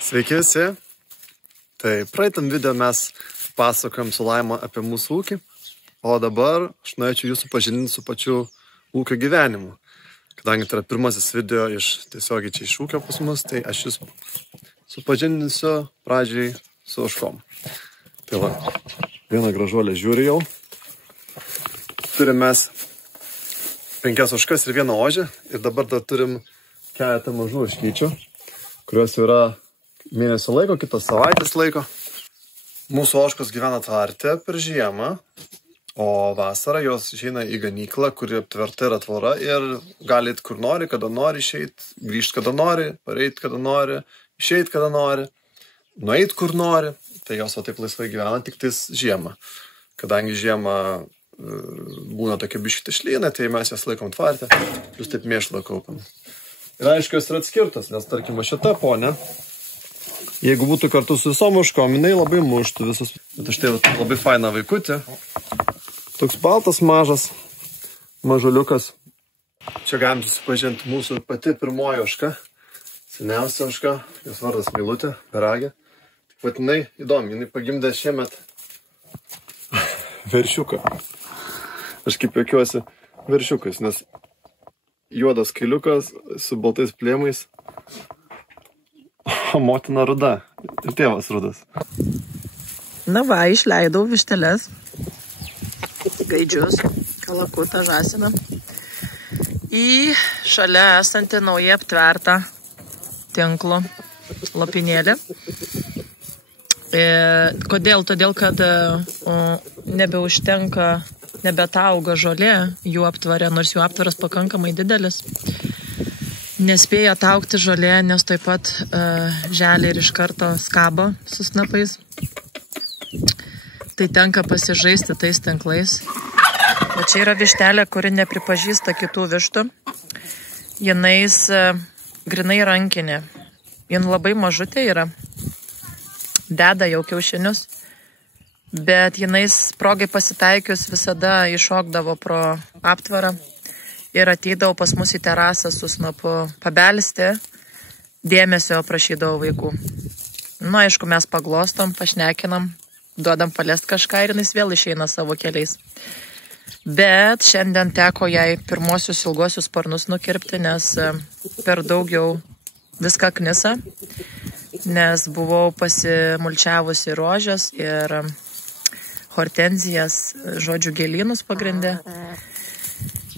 Sveiki visi. Tai praeitam video mes pasakojom su Laima apie mūsų ūkį, o dabar aš norėčiau jūsų pažindinti su pačiu ūkio gyvenimu. Kadangi tai yra pirmasis video tiesiogiai čia iš ūkio pas mus, tai aš jūs supažindinsiu pradžiai su ožkom. Tai va, vieną gražuolę žiūri jau. Turim mes 5 ožkas ir 1 ožį ir dabar dar turim keletą mažų ožkyčių, kurios yra mėnesio laiko, kitos savaitės laiko. Mūsų ožkos gyvena tvarte per žiemą, o vasarą jos išeina į ganyklą, kuri aptverta yra tvora ir gali eit kur nori, kada nori išeit, grįžt kada nori, pareit kada nori, išeit kada nori, nueit kur nori. Tai jos va taip laisvai gyvena tik tais žiemą. Kadangi žiemą būna tokie biškite šlynai, tai mes jas laikom tvarte, plus taip mėšlą kaupiam. Ir aišku, jos yra atskirtos, nes tarkim šita ponė, jeigu būtų kartu su visom ožkom, jinai labai muštų visus. Bet štai labai faina vaikutė. Toks baltas mažas, mažuliukas. Čia galim susipažinti mūsų pati pirmoji ožka, seniausia ožka, jos vardas Meilutė, Beragė. Tik pat jinai įdomi, jinai pagimdė šiemet veršiuką. Aš kaip juokiuosi veršiukais, nes juodas kailiukas su baltais plėmais, o motina ruda ir tėvas rudas. Na va, išleidau višteles, gaidžius, kalakutą, žąsiną į šalia esantį naujai aptvertą tinklo lopinėlį. Kodėl? Todėl, kad nebetauga žolė jų aptvare, nors jų aptvaras pakankamai didelis. Nespėja taukti žolė, nes taip pat želė ir iš karto skaba su snapais. Tai tenka pasižaisti tais tinklais. O čia yra vištelė, kuri nepripažįsta kitų vištų. Jinais grinai rankinė. Jin labai mažutė yra. Deda jau kiaušinius. Bet jinais progai pasitaikius visada iššokdavo pro aptvarą ir ateidavo pas mus į terasą su snapu pabelsti, dėmesio prašydavo vaikų. Nu, aišku, mes paglostom, pašnekinam, duodam palest kažką ir jinais vėl išeina savo keliais. Bet šiandien teko jai pirmosius ilgosius sparnus nukirpti, nes per daug jau viską knisa, nes buvau pasimulčiavusi rožes ir hortenzijas, žodžių gėlynus pagrindė.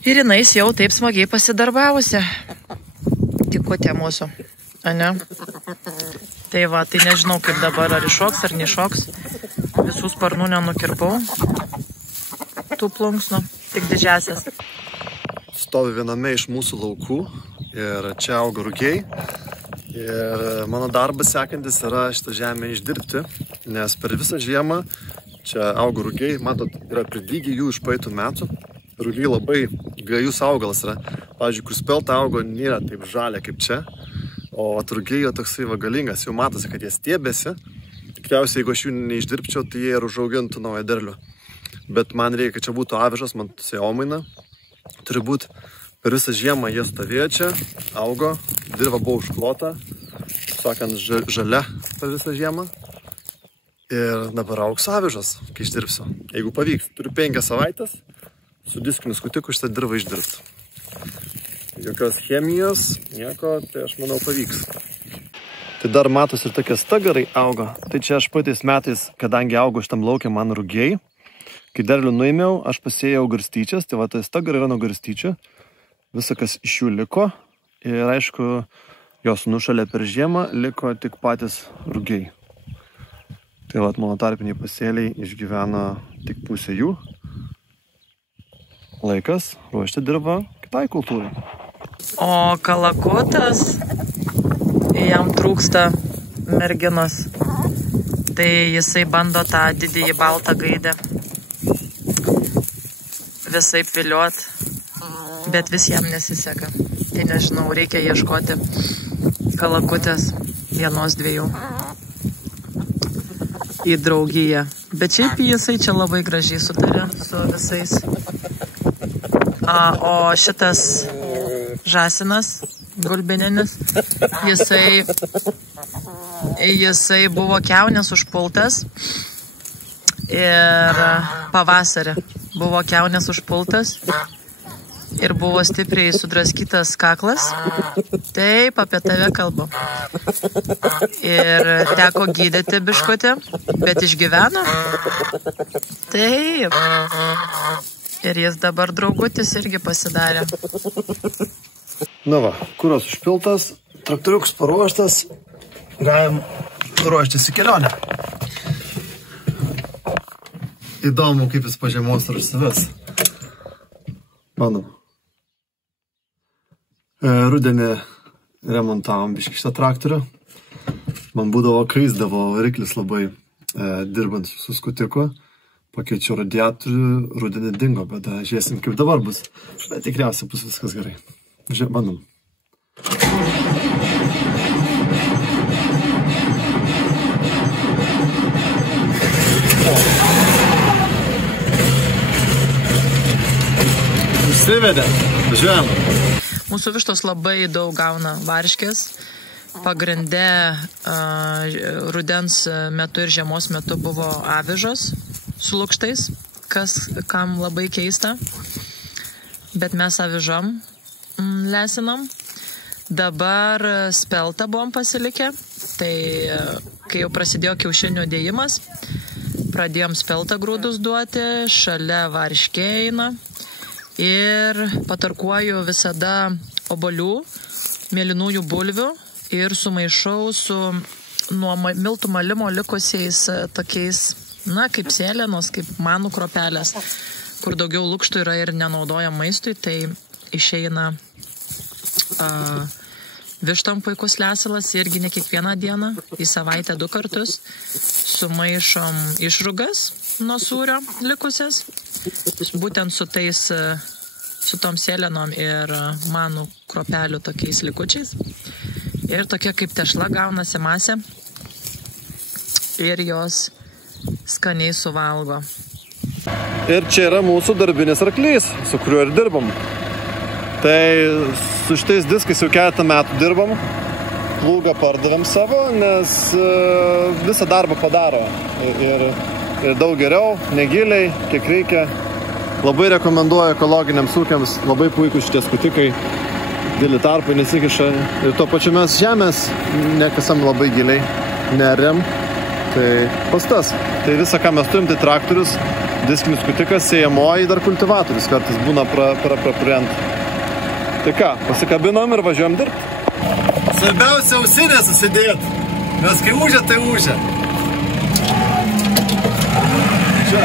Ir jinais jau taip smagiai pasidarbavusi. Tikutė mūsų, ane? Tai va, tai nežinau kaip dabar, ar iššoks, ar neiššoks. Visų sparnų nenukirpau. Tų plunksnų, tik didžiasias. Stovi viename iš mūsų laukų ir čia auga rugiai. Ir mano darbas sekantis yra šitą žemę išdirbti, nes per visą žiemą čia auga rugiai, matot, yra pridygę jų iš praeitų metų. Rugiai labai gajus augalas yra. Pavyzdžiui, kur spelta augo, nėra taip žalia kaip čia, o rugiai jo toksai galingas, jau matosi, kad jie stiebėsi. Tikriausiai, jeigu aš jų neišdirbčiau, tai jie ir užaugintų naują derlių. Bet man reikia, kad čia būtų avižas, man sėjomaina. Turi būti per visą žiemą jie stovėjo čia, augo, dirva buvo užklota, sakant, žalia per visą žiemą. Ir dabar augs avižas, kai išdirbsiu. Jeigu pavyks, turiu 5 savaitės, su diskiniu skutiku šitą dirbą išdirbsiu. Jokios chemijos, nieko, tai aš manau pavyks. Tai dar matos ir tokie stagarai auga. Tai čia aš praeitais metais, kadangi augo šitam lauke man rugiai, kai derlių nuėmiau, aš pasėjau garstyčias, tai va tai stagarai yra nuo garstyčių. Visa, kas iš jų liko. Ir aišku, jos nušalė per žiemą, liko tik patys rugiai. Tai va, mano tarpiniai pasėliai išgyvena tik pusę jų. Laikas ruošti dirvą kitai kultūrai. O kalakutas, jam trūksta merginos. Tai jisai bando tą didįjį baltą gaidę visaip viliot, bet vis jam nesiseka. Tai nežinau, reikia ieškoti kalakutės 1-2 į draugiją. Bet šiaip jisai čia labai gražiai sutarė su visais. O šitas žąsinas, gulbininis, jisai jisai buvo kiaunės užpultas ir pavasarį buvo kiaunės užpultas ir buvo stipriai sudraskytas kaklas. Taip, apie tave kalbu. Ir teko gydyti biškutį, bet išgyveno. Taip. Ir jis dabar draugutis irgi pasidarė. Na va, kuras užpiltas, traktoriukas paruoštas, galim ruoštis į kelionę. Įdomu, kaip jis pažiemos ar užsives. Manau. Rudenį remontavom biškį šitą traktorių. Man būdavo kaisdavo variklis labai dirbant su skutiku. Pakeičiau radiatorių, rudenį dingo, bet žiūrėsim, kaip dabar bus. Bet tikriausiai bus viskas gerai. Bandom. Užsivedė. Važiuojam. Mūsų vištos labai daug gauna varškės. Pagrinde rudens metu ir žiemos metu buvo avižos su lukštais, kam labai keista. Bet mes avižom lesinam. Dabar speltą buvom pasilikę. Tai kai jau prasidėjo kiaušinių dėjimas, pradėjom speltą grūdus duoti, šalia varškė eina. Ir patarkuoju visada obuolių, mėlynųjų bulvių ir sumaišau su nuo miltų malimo likusiais tokiais, kaip sėlenos, kaip manų kropelės, kur daugiau lukštų yra ir nenaudoja maistui, tai išeina vištom puikus lesalas, irgi ne kiekvieną dieną, į savaitę 2 kartus. Sumaišom išrūgas nuo sūrio likusias, būtent su tom sėlenom ir manų kropelių tokiais likučiais. Ir tokia kaip tešla gaunasi masė ir jos skaniai suvalgo. Ir čia yra mūsų darbinis arklys, su kuriuo ir dirbam. Tai su šitais diskais jau keletą metų dirbam. Plūgą pardavėm savo, nes visą darbą padaro. Ir daug geriau, negiliai, kiek reikia. Labai rekomenduoju ekologiniams ūkiams, labai puikūs šitie skutikai. Dėlį tarpai nesikiša. Ir tuo pačiu mes žemės nekasam labai giliai, neriam. Tai pastas. Tai visa, ką mes turim, tai traktorius, diskinis skutikas, sėjamoji dar kultivatorius. Kartais būna prapurent. Tai ką, pasikabinom ir važiuojam dirbti. Svarbiausia ausinė susidėt, nes kai ūžia, tai ūžia. Čia.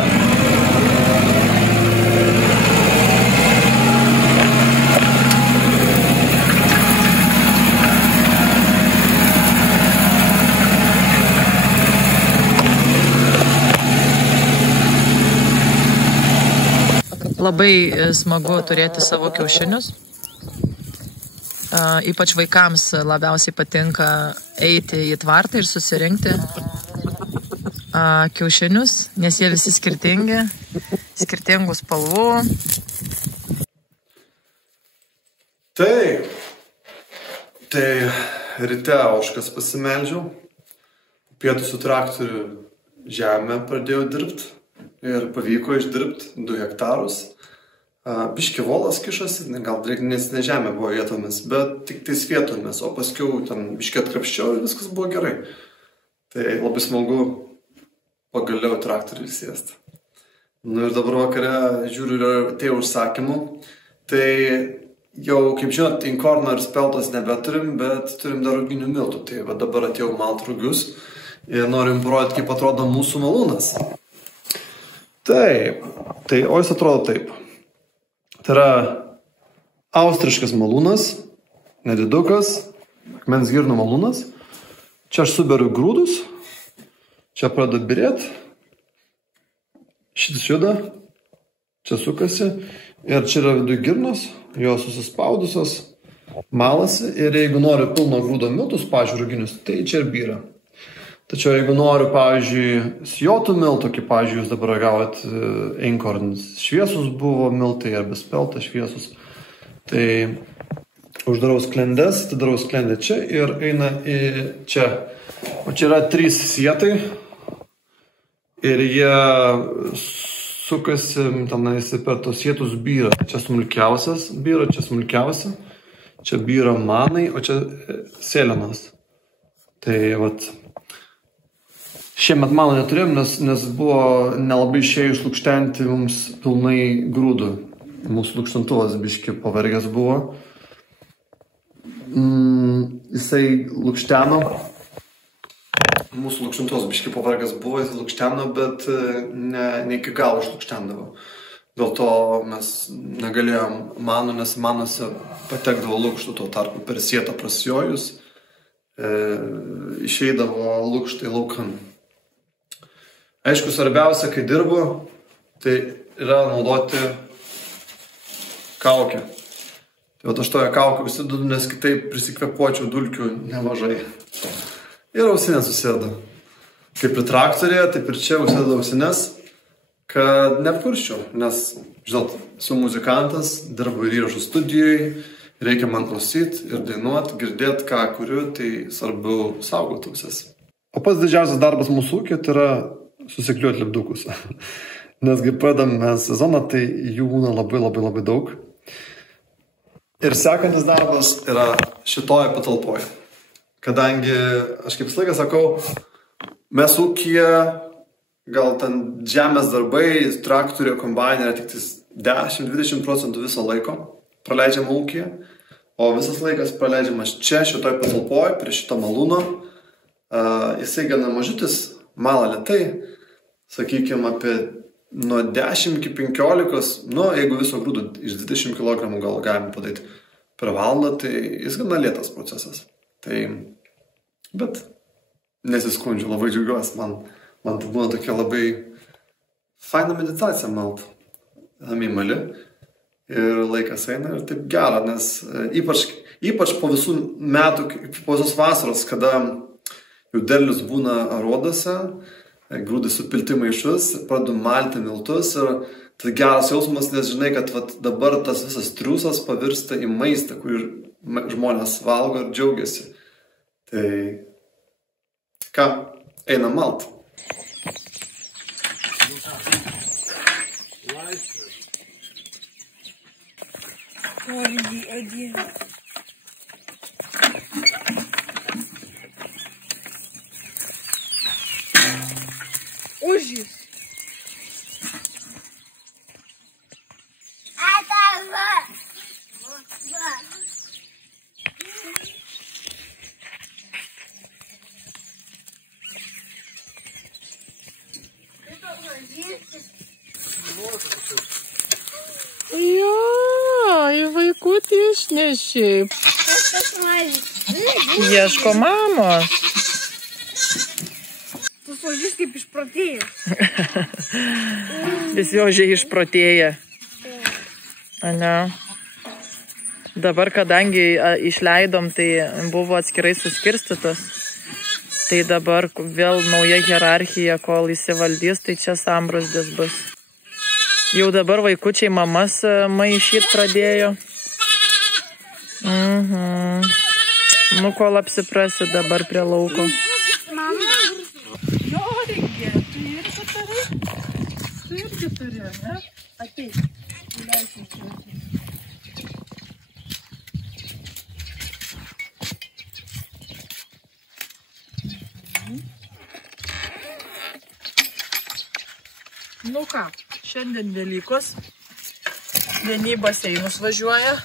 Labai smagu turėti savo kiaušinius. Ypač vaikams labiausiai patinka eiti į tvartą ir susirinkti kiaušinius, nes jie visi skirtingi, skirtingų spalvų. Tai ryte ožkas pasimeldžiau, pietų su traktoriu žemę pradėjau dirbti ir pavyko išdirbti 2 hektarus. Biški volas kišasi, gal drėgnesnė žemė buvo vietomis, bet tik tais vietomis, o paskiau ten biški atkrapščiau ir viskas buvo gerai. Tai labai smagu pagaliau traktorių sėsti. Ir dabar vakare žiūriu ir atėjo užsakymų. Tai jau, kaip žinot, inkorno ir speltos nebeturim, bet turim dar ruginių miltų. Tai dabar atėjau malt rugius ir norim parodyti, kaip atrodo mūsų malūnas. Taip, o jis atrodo taip. Tai yra austriškas malūnas, nedidukas, akmens girnų malūnas. Čia aš suberiu grūdus, čia pradedu birėti, šitas juda, čia sukasi ir čia yra viduj girnos, jos susispaudusios, malasi ir jeigu noriu pilno grūdo miltus, pavyzdžiui, ruginius, tai čia ir byra. Tačiau jeigu noriu, pavyzdžiui, sijotų miltų, kaip, pavyzdžiui, jūs dabar gavot einkornis šviesus buvo miltai arba spelta šviesus, tai uždarau sklendes, atidarau sklendę čia ir eina į čia. O čia yra 3 sietai ir jie sukasi, tenais per tos sietus byra. Čia smulkiausias byra, čia smulkiausia, čia byra manai, o čia sėlenas. Tai vat, šiemet mano neturėjom, nes buvo nelabai išėjo išlukštenti mums pilnai grūdų. Mūsų lukštantuvas biški pavargęs buvo. Jisai lukšteno. Mūsų lukštantuvas biški pavargęs buvo, jis lukšteno, bet ne iki galo išlukštendavo. Dėl to mes negalėjom manų, nes manose patekdavo lukštų, tuo tarpu per sietą prasijojus išeidavo lukštai laukan. Aišku, svarbiausia, kai dirbu, tai yra naudoti kaukę. Tai vat aš toje kaukę užsidedu, nes kitaip prisikvepuočiau dulkių nemažai. Ir ausinės susėdu. Kaip ir traktorėje, taip ir čia užsidedu ausinės, kad neapkurščiau. Nes, žinot, esu muzikantas, dirbu ir įrašų studijai, reikia man klausyti ir dainuoti, girdėti, ką kuriu, tai svarbu saugoti ausis. O pats didžiausias darbas mūsų ūkio tai yra susikliuoti lipdukus. Nes kai pradam sezoną, tai jų būna labai daug. Ir sekantis darbas yra šitoje patalpoje. Kadangi, aš kaip laiką sakau, mes ūkyje, gal ten žemės darbai, traktorių, kombainė yra tik 10-20% viso laiko praleidžiama ūkyje, o visas laikas praleidžiamas čia, šitoje patalpoje, prie šito malūno. Jisai gana mažutis, mala lėtai, sakykime, apie nuo 10 iki 15, jeigu viso grūdų iš 20 kg gal galime padaryti per valandą, tai jis gana lėtas procesas. Tai, bet nesiskundžiu, labai džiaugiuosi, man tai būna tokia labai faina meditacija malt, mali, ir laikas eina ir taip gera, nes ypač po visų metų, po visos vasaros, kada jau derlius būna aruodose, grūdai supilti maišus, pradedu malti miltus ir tai geras jausmas, nes žinai, kad dabar tas visas triūsas pavirsta į maistą, kurį žmonės valgo ir džiaugiasi. Tai ką, eina malt. Ужас. Jo, į vaikutį išnešiai. Ieško mamos. Tu ožys kaip išprotėja. Visi ožiai išprotėja. Ane. Dabar, kadangi išleidom, tai buvo atskirai suskirstytos. Tai dabar vėl nauja hierarchija, kol įsivaldys, tai čia sambrūzdis bus. Jau dabar vaikučiai mamas maišyt pradėjo. Nu, kol apsiprasi dabar prie lauko. Mama. Joringė, tu irgi turi? Tu irgi turi, ne? Ateik. Leisim čia. Nu ką, šiandien Velykos. Vieni į baseinus važiuoja.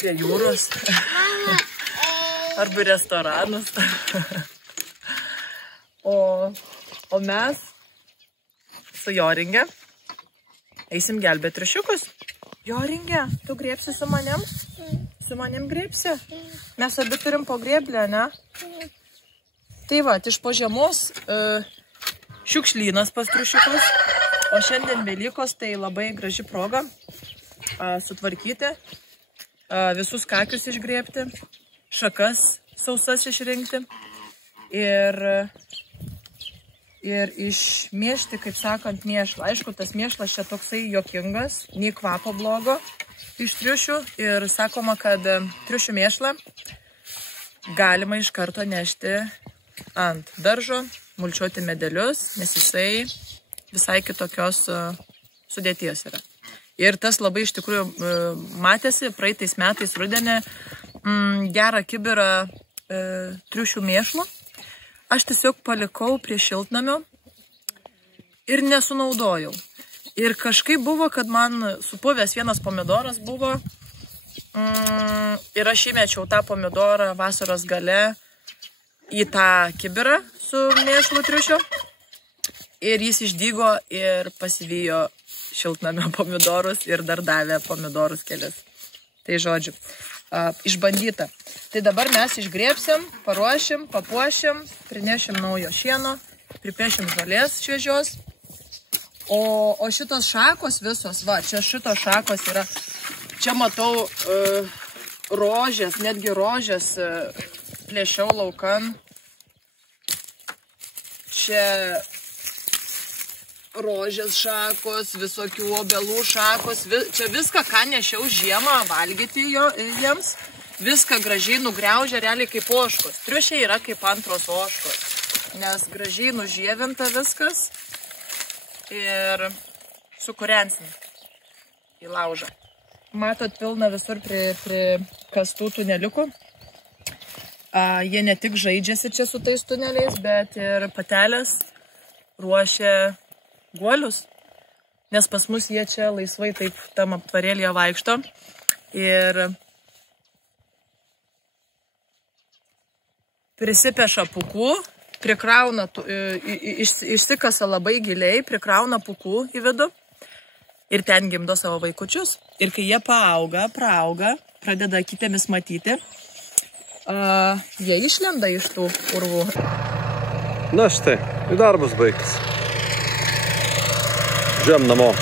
Prie jūros. Arba restoranus. O mes su Joringe eisim gelbėti triušiukus. Joringe, tu griebsi su manim? Su manim griebsi? Mes abi turim po grėblę, ne? Tai va, iš po žiemos šiukšlynas pas triušiukus. O šiandien Velykos, tai labai graži proga sutvarkyti, visus kakius išgrėbti, šakas sausas išrinkti ir išmėžti, kaip sakant, mėšlą. Aišku, tas mėšlas čia toksai juokingas, nei kvapo blogo, iš triušių ir sakoma, kad triušių mėšlą galima iš karto nešti ant daržo, mulčiuoti medelius, nes jisai visai kitokios sudėties yra. Ir tas labai iš tikrųjų matėsi praeitais metais rudenį gerą kibirą triušių mėšlo. Aš tiesiog palikau prie šiltnamio ir nesunaudojau. Ir kažkaip buvo, kad man supuvęs vienas pomidoras buvo ir aš įmečiau tą pomidorą vasaros gale į tą kibirą su mėšlu triušio ir jis išdygo ir pasivijo šiltnamio pomidorus ir dar davė pomidorus kelis. Tai žodžiu, išbandyta. Tai dabar mes išgrėbsim, paruošim, papuošim, prinešim naujo šieno, pripešim žolės šviežios. O šitos šakos visos, va, čia šitos šakos yra, čia matau rožės, netgi rožės plėšiau laukan. Čia rožės šakos, visokių obelų šakos, čia viską, ką nešiau žiemą valgyti jiems, viską gražiai nugriaužia realiai kaip ožkos. Triušiai yra kaip antros ožkos, nes gražiai nužievinta viskas ir sukurensim į laužą. Matot, pilna visur prie kastų tuneliukų. Jie ne tik žaidžiasi čia su tais tuneliais, bet ir patelės ruošia guolius, nes pas mus jie čia laisvai taip tam aptvarėlyje vaikšto ir prisipeša pūkų, prikrauna, išsikasa labai giliai, prikrauna pūkų į vidų ir ten gimdo savo vaikučius. Ir kai jie paauga, pradeda akytėmis matyti, jie išlenda iš tų urvų. Na štai, darbas baigtas. Žiūrėjom namo.